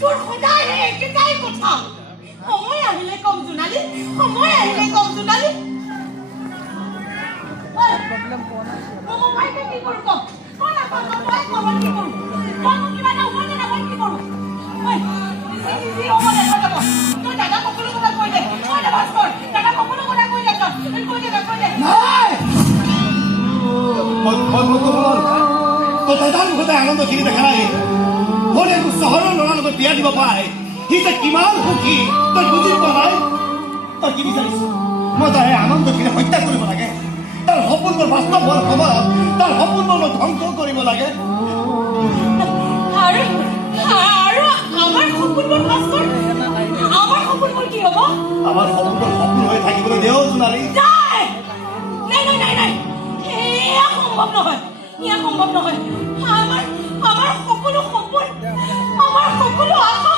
তোৰ সদায় একেটাই কথা সময় আহিলে কম জোনালী সময় আহিলে কম জোনালী প্ৰব্লেম পোৱা নাই মই কি কৰো কম কোন আপন মই কম কি কৰো কোন কিবা না উপায় না মই কি কৰো ঐ ইজি হ'ব দেখা যাব তই দাদা সকলো কথা কৈ দে মই বাস কৰ দাদা সকলো কথা কৈ দে কৈ দে নাই মই দাদাৰ মুখতে আনন্দখিনি দেখা নাই মোৰ একো চহৰৰ ল'ৰাৰ লগত বিয়া দিব পাৰে সি যে কিমান সুখী তই বুজি পোৱা নাই তই কি বিচাৰিছ মই তাৰ এই আনন্দখিনি হত্যা কৰিব লাগে তাৰ সপোনবোৰ বাস্তৱ হোৱাৰ সময়ত তাৰ সপোনবোৰ মই ধ্বংস কৰিব লাগে আৰু আমাৰ সপোনবোৰ বাস্তৱ আমাৰ সপোনবোৰ কি হ'ব আমাৰ সপোনবোৰ সপোন হৈ থাকিবলৈ দেও জোনালী নাই এয়া সম্ভৱ নহয় আমাৰ সকলো সপোন আমাৰ সকলো আশা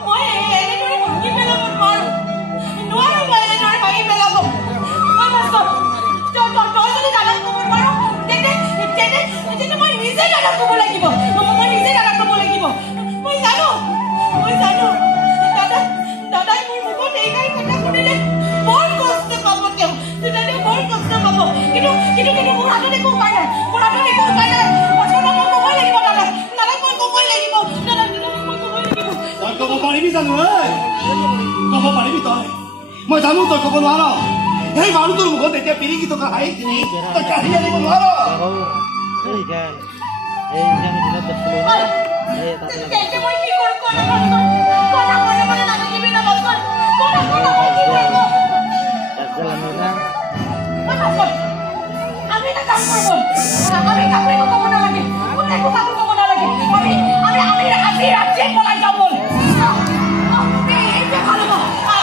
মই এনেদৰে ভাঙি পেলাব নোৱাৰো মই এনেদৰে ভাঙি পেলাব তই যদি দাদাক ক'ব নোৱাৰো তেন্তে মই নিজে দাদাক ক'ব লাগিব মই জানো দাদাই মোৰ মুখত এইগাল কথা শুনিলে বৰ কষ্ট পাব তেওঁ দাদাই বৰ কষ্ট পাব কিন্তু মোৰ হাতত একো উপায় নাই মই ক'বই লাগিব দাদাক মই ক'বই লাগিব তই ক'ব পাৰিবি জানো ক'ব পাৰিবি তই মই জানো তই ক'ব নোৱাৰ সেই মানুহটোৰ মুখত এতিয়া পিৰিকি থকা হাঁহিখিনি তই কাঢ়ি আনিব নোৱাৰ মই কি কৰোঁ আমি এটা কাম করব আমি কাউকে কব না লাগে কোথায় কোথাও কব না লাগে আমি আজি রাজ্যে পলাই যাব এই যে ভালো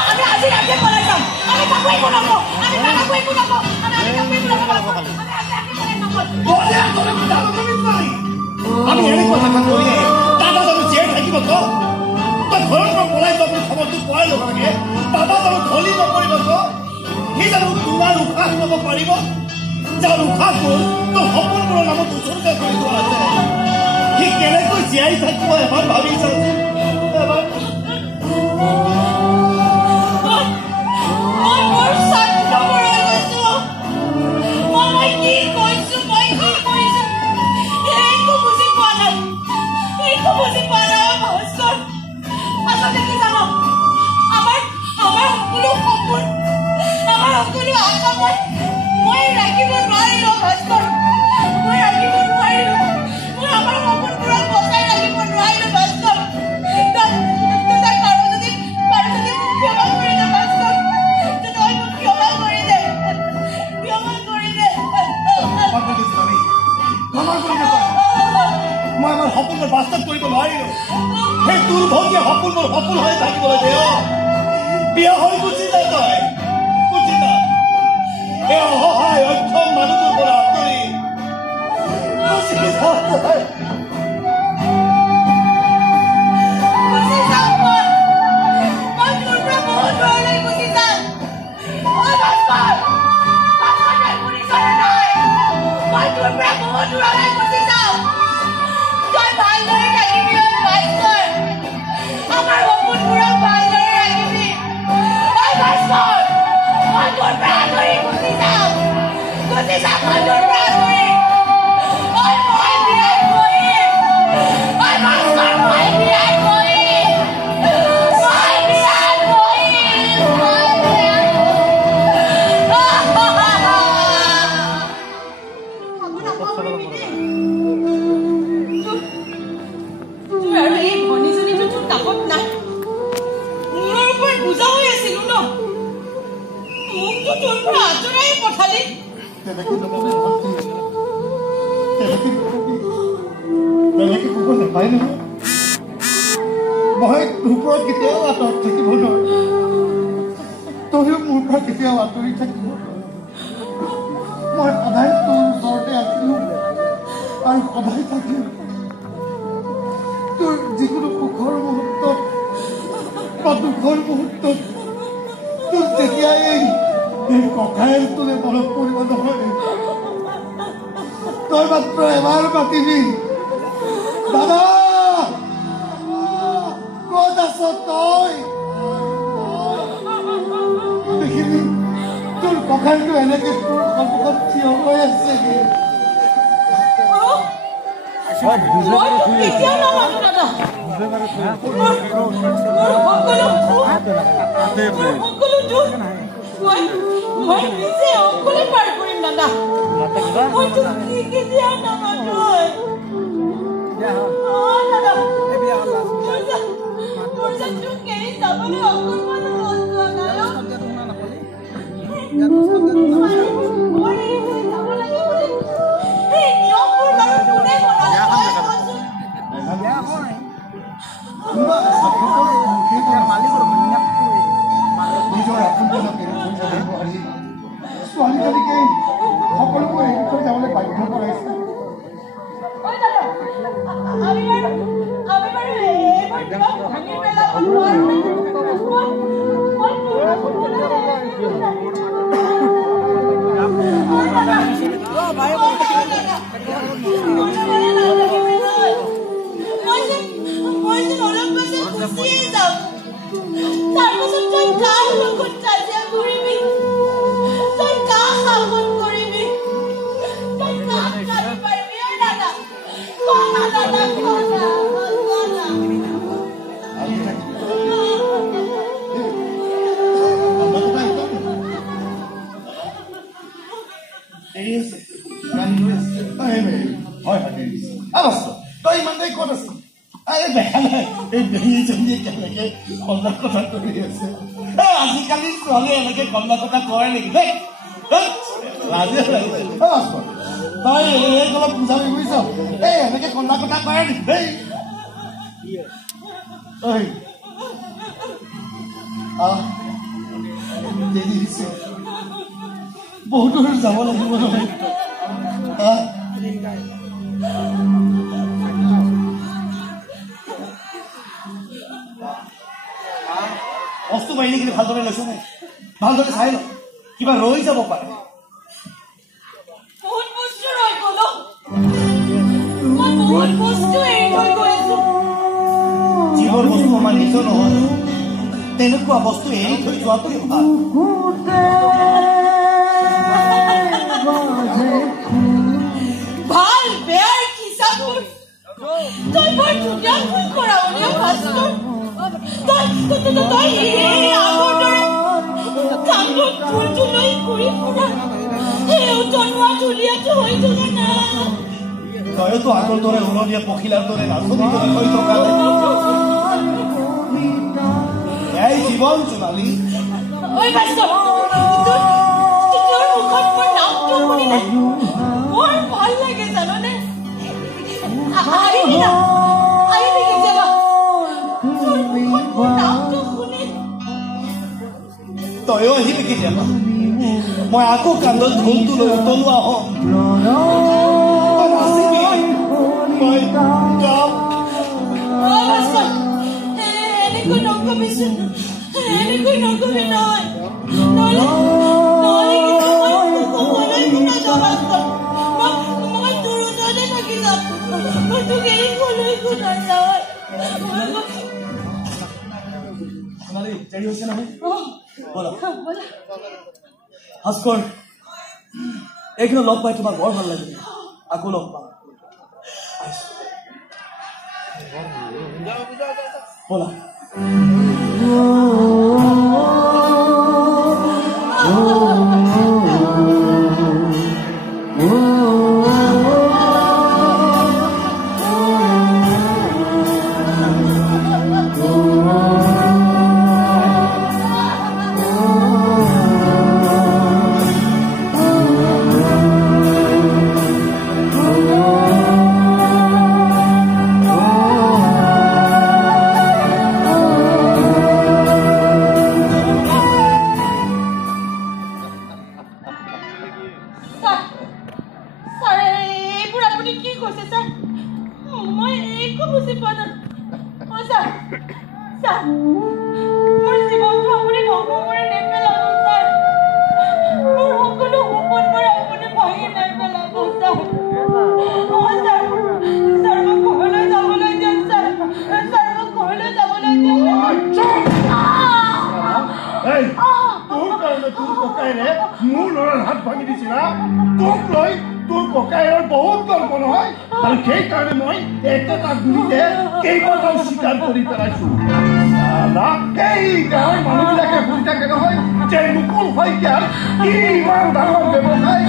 আমি আজি রাজ্যে পলাই যাব আমি কাউকে বলবো আমি কাউকে বলবো আমি এনে কথা কইলে দাদা জানো জেল থাকিব তো তই ঘৰৰ পৰা পলাই যাব খবৰটো পোৱাৰ লগে লগে দাদা জানো ধলি নপৰিব তো সি জানো তোমাৰ উশাহ ল'ব পাৰিব যাৰ উশাহবোৰ তোৰ সপোনবোৰৰ নামত উচৰ্গা কৰি থোৱা আছে সি কেনেকৈ জীয়াই থাকিব এবাৰ ভাবি চাচোন এবাৰ সপোনবোৰ বাস্তৱ কৰিব নোৱাৰিলো সেই দুৰ্ভগীয়া সপোনবোৰ সপোন হৈ থাকিবলৈ দেও বিয়া হৈ গুচি যা তই গুচি যা এই অসহায় অক্ষম মানুহটোৰ পৰা আঁতৰি গুচি যা তই মই ওপৰত কেতিয়াও আঁতৰত থাকিব নোৱাৰো তইও মোৰ পৰা কেতিয়াও আঁতৰি থাকিব মই সদায় তোৰ ওচৰতে আছিলো আৰু সদায় থাকিম তোৰ যিকোনো সুখৰ মুহূৰ্তত বা দুখৰ মুহূৰ্তত তোৰ তেতিয়া এই ককায়েলটোলে মনত পৰিব নহয় তই মাত্ৰ এবাৰ মাতিবি দাদা তই দেখিবি তোৰ কঁকালটো এনেকে কঁকাল থিয় হৈ আছে ছোৱালীজনীকে সকলোবোৰ এৰি থৈ যাবলৈ বাধ্য কৰাইছে তই ইমান দেৰি ক'ত আছ দেখা নাই এই বেহীজনীয়ে কেনেকে কন্দা কথা কৰি আছে আজিকালি ছোৱালী এনেকে কন্দা কথা কয় নেকি দেই লাজে লাগিছে তই এই অলপ বুজাবি বুজিছ এই এনেকে কন্দা কথা কয় নেকি দেই দেৰি হৈছে বহুত দূৰ যাব লাগিব নহয় বস্তু বাহিনীখিনি ভালদৰে লৈছে নে ভালদৰে চাই ল কিবা ৰৈ যাব পাৰে যিবোৰ বস্তু আমাৰ নিজৰ নহয় তেনেকুৱা বস্তু এৰি থৈ যোৱাটোৱে ভাল ভাল বেয়াৰ হিচাপ তই বৰ ধুনীয়া ভুল কৰা ভাস্কৰ তই এই আগৰ দৰে কান্দত ফুলটো লৈ ঘূৰি ফুৰা সেই উজনোৱা ধুলীয়াটো হৈ থকা নাই তইতো আগৰ দৰে উৰণীয়া পখিলাৰ দৰে নাচনি দৰে হৈ থকা এই জীৱন জোনালী ঐ ভাস্কৰ তোৰ মুখত মোৰ নামটো শুনি নাই বৰ ভাল লাগে জাননে আহিবি কেতিয়াবা তোৰ মুখত মোৰ নামটো শুনি তইও আহিবি কেতিয়াবা মই আকৌ কান্দত ঢোলটো লৈ উতলোৱা হম এনেকৈ নকবি নহয় নহ'লে মই তোৰ ওচৰতে থাকি যাম মই তোক এৰি কলৈকো নাযাওঁ দেৰি হৈছে নহয় ভাস্কৰ এইখিনি লগ পাই তোমাক বৰ ভাল লাগিল আকৌ লগ পাম ব'লা সেইকাৰণে মই একেটা গুলিতে কেইবাটাও স্বীকাৰ কৰি পেলাইছোঁ এই গাঁৱৰ মানুহবিলাকে বুজি থাকে নহয় যে মুকুল শইকীয়াৰ কি ইমান ডাঙৰ ব্যৱসায়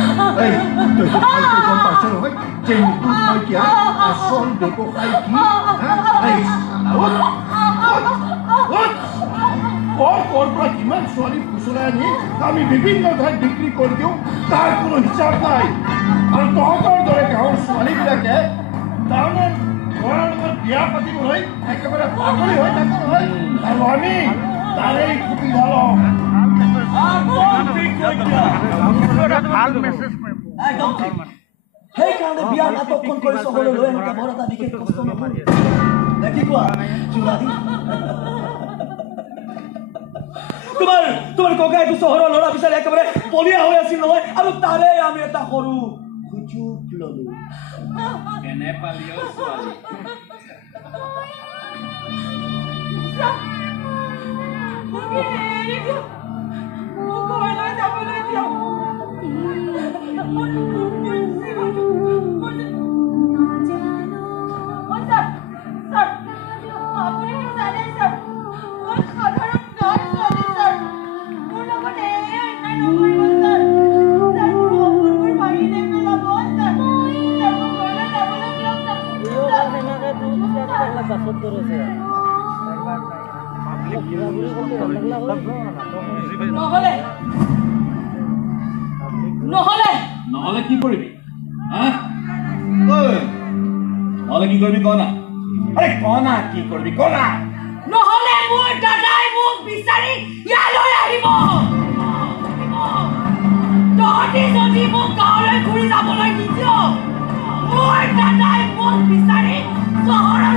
গম পাইছ নহয় যে মুকুল শইকীয়াৰ আচল ব্যৱসায় কৰ পৰা কিমান ছোৱালী ফুচলাই আনি আমি বিভিন্ন ঠাইত বিক্ৰী কৰি দিওঁ তাৰ কোনো হিচাপ নাই আৰু তহঁতৰ দৰে গাঁৱৰ ছোৱালীবিলাকে তাৰমানে ঘৰৰ লগত বিয়া পাতিবলৈ একেবাৰে পাগলী হৈ থাকে নহয় আৰু আমি তাৰেই সুবিধা লওঁ সেইকাৰণে বিয়াৰ নাটকখন কৰিছ হ'লেও এনেকৈ বৰ এটা বিশেষ কষ্ট নহয় দেখি কোৱা তোমাৰ ককাইটো চহৰৰ ল'ৰা বিচাৰি একেবাৰে পলীয়া হৈ আছিল নহয় আৰু তাৰে আমি এটা সৰু সুযোগ ললো নহলে কি কৰিবি নহলে কি কৰিবি কনা আৰে কনা কি কৰিবি কনা নহলে মোৰ দাদাই মোক বিচাৰি ইয়ালৈ আহিব তহঁতি যদি মোক গাঁৱলৈ ঘূৰি যাবলৈ নিদিয় মোৰ দাদাই মোক বিচাৰি চহৰত